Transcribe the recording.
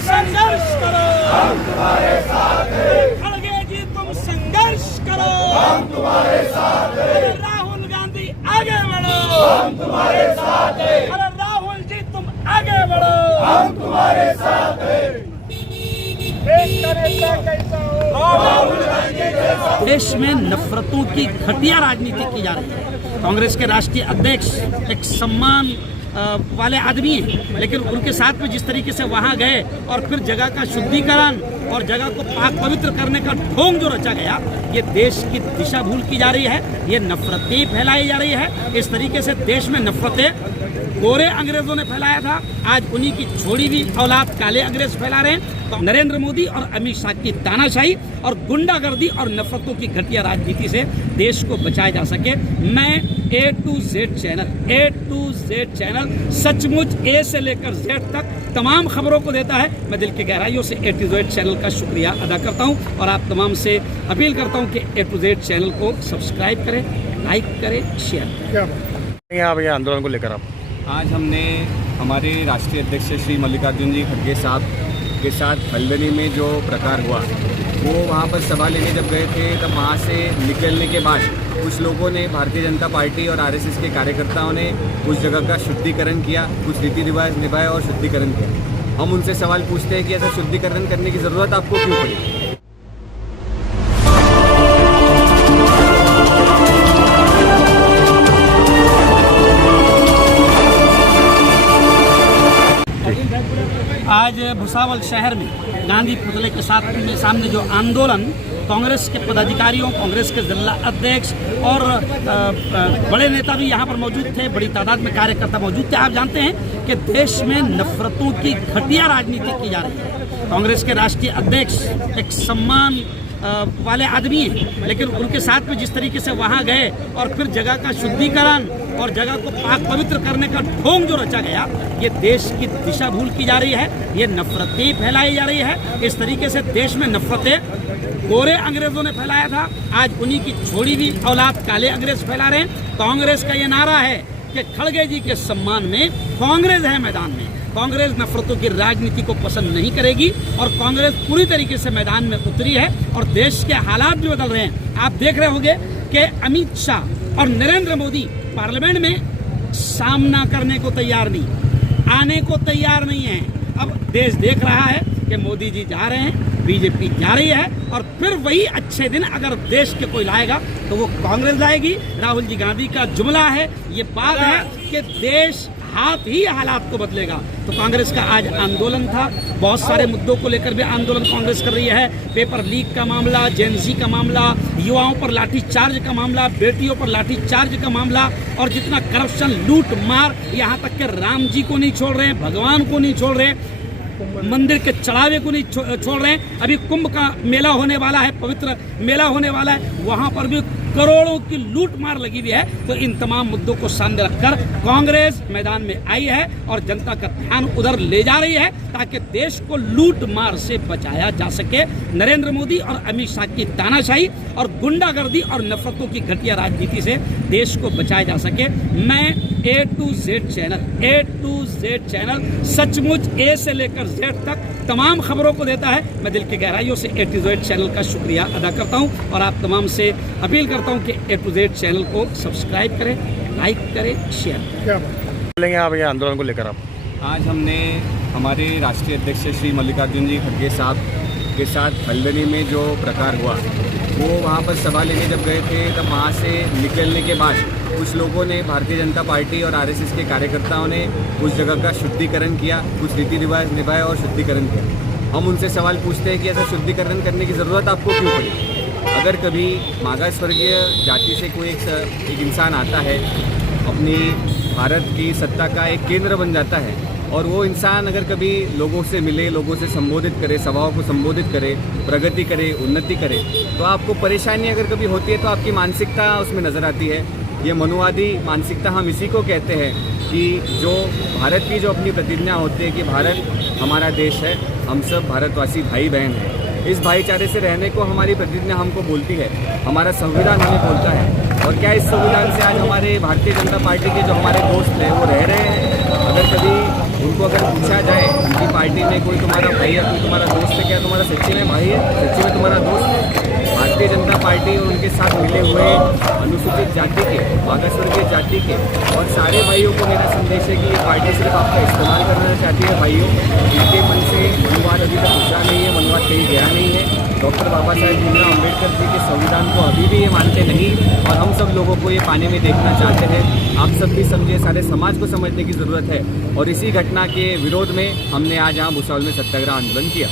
संघर्ष करो, हम तुम्हारे साथ हैं। खड़गे जी तुम संघर्ष करो, हम तुम्हारे साथ हैं। अरे राहुल गांधी आगे बढ़ो, हम तुम्हारे साथ हैं। अरे राहुल जी तुम आगे बढ़ो, हम तुम्हारे साथ हैं। देश का नेता कैसा हो, राहुल गांधी जैसा। देश में नफरतों की घटिया राजनीति की जा रही है। कांग्रेस के राष्ट्रीय अध्यक्ष एक सम्मान वाले आदमी हैं, लेकिन उनके साथ में जिस तरीके से वहां गए और फिर जगह का शुद्धिकरण और जगह को पाक पवित्र करने का ढोंग जो रचा गया, ये देश की दिशा भूल की जा रही है, ये नफरतें फैलाई जा रही है। इस तरीके से देश में नफरतें गोरे अंग्रेजों ने फैलाया था, आज उन्हीं की छोड़ी हुई औलाद काले अंग्रेज फैला रहे हैं। तो नरेंद्र मोदी और अमित शाह की तानाशाही और गुंडागर्दी और नफरतों की घटिया राजनीति से देश को बचाया जा सके, मैं A to Z चैनल सचमुच A से लेकर Z तक तमाम खबरों को देता है। मैं दिल की गहराइयों से A to Z चैनल का शुक्रिया अदा करता हूं और आप तमाम से अपील करता हूं कि A to Z चैनल को सब्सक्राइब करें, लाइक करें, शेयर करें। यहाँ भैया आंदोलन को लेकर आप आज हमने हमारे राष्ट्रीय अध्यक्ष श्री मल्लिकार्जुन जी खड़गे साहब के साथ हल्द्वानी में जो प्रकार हुआ, वो वहाँ पर सभा लेने जब गए थे, तब वहाँ से निकलने के बाद कुछ लोगों ने, भारतीय जनता पार्टी और आरएसएस के कार्यकर्ताओं ने उस जगह का शुद्धिकरण किया, कुछ रीति रिवाज निभाए और शुद्धिकरण किया। हम उनसे सवाल पूछते हैं कि ऐसा शुद्धिकरण करने की ज़रूरत आपको क्यों पड़ी? आज भुसावल शहर में गांधी पुतले के सामने जो आंदोलन कांग्रेस के पदाधिकारियों, कांग्रेस के जिला अध्यक्ष और बड़े नेता भी यहाँ पर मौजूद थे, बड़ी तादाद में कार्यकर्ता मौजूद थे। आप जानते हैं कि देश में नफरतों की घटिया राजनीति की जा रही है। कांग्रेस के राष्ट्रीय अध्यक्ष एक सम्मान वाले आदमी हैं, लेकिन उनके साथ में जिस तरीके से वहां गए और फिर जगह का शुद्धिकरण और जगह को पाक पवित्र करने का ढोंग जो रचा गया, ये देश की दिशा भूल की जा रही है, ये नफरतें फैलाई जा रही है। इस तरीके से देश में नफरतें गोरे अंग्रेजों ने फैलाया था, आज उन्हीं की छोड़ी हुई औलाद काले अंग्रेज फैला रहे हैं। कांग्रेस का ये नारा है कि खड़गे जी के सम्मान में कांग्रेस है मैदान में। कांग्रेस नफरतों की राजनीति को पसंद नहीं करेगी और कांग्रेस पूरी तरीके से मैदान में उतरी है और देश के हालात भी बदल रहे हैं। आप देख रहे होंगे कि अमित शाह और नरेंद्र मोदी पार्लियामेंट में सामना करने को तैयार नहीं, आने को तैयार नहीं है। अब देश देख रहा है कि मोदी जी जा रहे हैं, बीजेपी जा रही है और फिर वही अच्छे दिन अगर देश के कोई लाएगा तो वो कांग्रेस लाएगी। राहुल जी गांधी का जुमला है, ये बात है कि देश हाथ ही हालात को बदलेगा। तो कांग्रेस का आज आंदोलन था, बहुत सारे मुद्दों को लेकर भी आंदोलन कांग्रेस कर रही है। पेपर लीक का मामला, जेएनजी का मामला, युवाओं पर लाठीचार्ज का मामला, बेटियों पर लाठीचार्ज का मामला और जितना करप्शन, लूट मार, यहाँ तक कि राम जी को नहीं छोड़ रहे, भगवान को नहीं छोड़ रहे, मंदिर के चढ़ावे को नहीं छोड़ रहे हैं। अभी कुंभ का मेला होने वाला है, पवित्र मेला होने वाला है, वहां पर भी करोड़ों की लूट मार लगी हुई है। तो इन तमाम मुद्दों को सामने रखकर कांग्रेस मैदान में आई है और जनता का ध्यान उधर ले जा रही है ताकि देश को लूट मार से बचाया जा सके। नरेंद्र मोदी और अमित शाह की तानाशाही और गुंडागर्दी और नफरतों की घटिया राजनीति से देश को बचाया जा सके, मैं A to Z चैनल सचमुच A से लेकर Z तक तमाम खबरों को देता है। मैं दिल की गहराइयों से A to Z चैनल का शुक्रिया अदा करता हूं और आप तमाम से अपील करता हूं कि A to Z चैनल को सब्सक्राइब करें, लाइक करें, शेयर करें। बोलेंगे आप भैया आंदोलन को लेकर आप आज हमने हमारे राष्ट्रीय अध्यक्ष श्री मल्लिकार्जुन जी खड़गे साहब के साथ हल्द्वानी में जो प्रकार हुआ, वो वहाँ पर सभा लेने जब गए थे, तब वहाँ से निकलने के बाद कुछ लोगों ने, भारतीय जनता पार्टी और आरएसएस के कार्यकर्ताओं ने उस जगह का शुद्धिकरण किया, कुछ रीति रिवाज निभाए और शुद्धिकरण किया। हम उनसे सवाल पूछते हैं कि ऐसा शुद्धिकरण करने की ज़रूरत आपको क्यों पड़ी? अगर कभी मागासवर्गीय जाति से कोई एक इंसान आता है, अपनी भारत की सत्ता का एक केंद्र बन जाता है और वो इंसान अगर कभी लोगों से मिले, लोगों से संबोधित करे, सभाओं को संबोधित करे, प्रगति करे, उन्नति करे, तो आपको परेशानी अगर कभी होती है तो आपकी मानसिकता उसमें नज़र आती है। ये मनुवादी मानसिकता हम इसी को कहते हैं कि जो भारत की जो अपनी प्रतिज्ञा होती है कि भारत हमारा देश है, हम सब भारतवासी भाई बहन हैं, इस भाईचारे से रहने को हमारी प्रतिज्ञा हमको बोलती है, हमारा संविधान हमें बोलता है। और क्या इस संविधान से आज हमारे भारतीय जनता पार्टी के जो हमारे दोस्त हैं वो रह रहे हैं? अगर कभी उनको अगर पूछा जाए उनकी पार्टी में कोई तुम्हारा भाई है, कोई तुम्हारा दोस्त है, क्या तुम्हारा सच्ची में भाई है, सच्ची में तुम्हारा दोस्त है? भारतीय जनता पार्टी और उनके साथ मिले हुए अनुसूचित जाति के, मागासवर्गीय जाति के और सारे भाइयों को मेरा संदेश है कि ये पार्टी सिर्फ आपका इस्तेमाल करना चाहती है। भाइयों, इनके मन से मनुवाद अभी तक उठा नहीं है, मनुवाद कहीं गया नहीं है। डॉक्टर बाबा साहेब भीमराव अम्बेडकर जी के संविधान को अभी भी ये मानते नहीं और हम सब लोगों को ये पाने में देखना चाहते हैं। आप सब भी समझे, सारे समाज को समझने की ज़रूरत है और इसी घटना के विरोध में हमने आज यहाँ भुसावल में सत्याग्रह आंदोलन किया।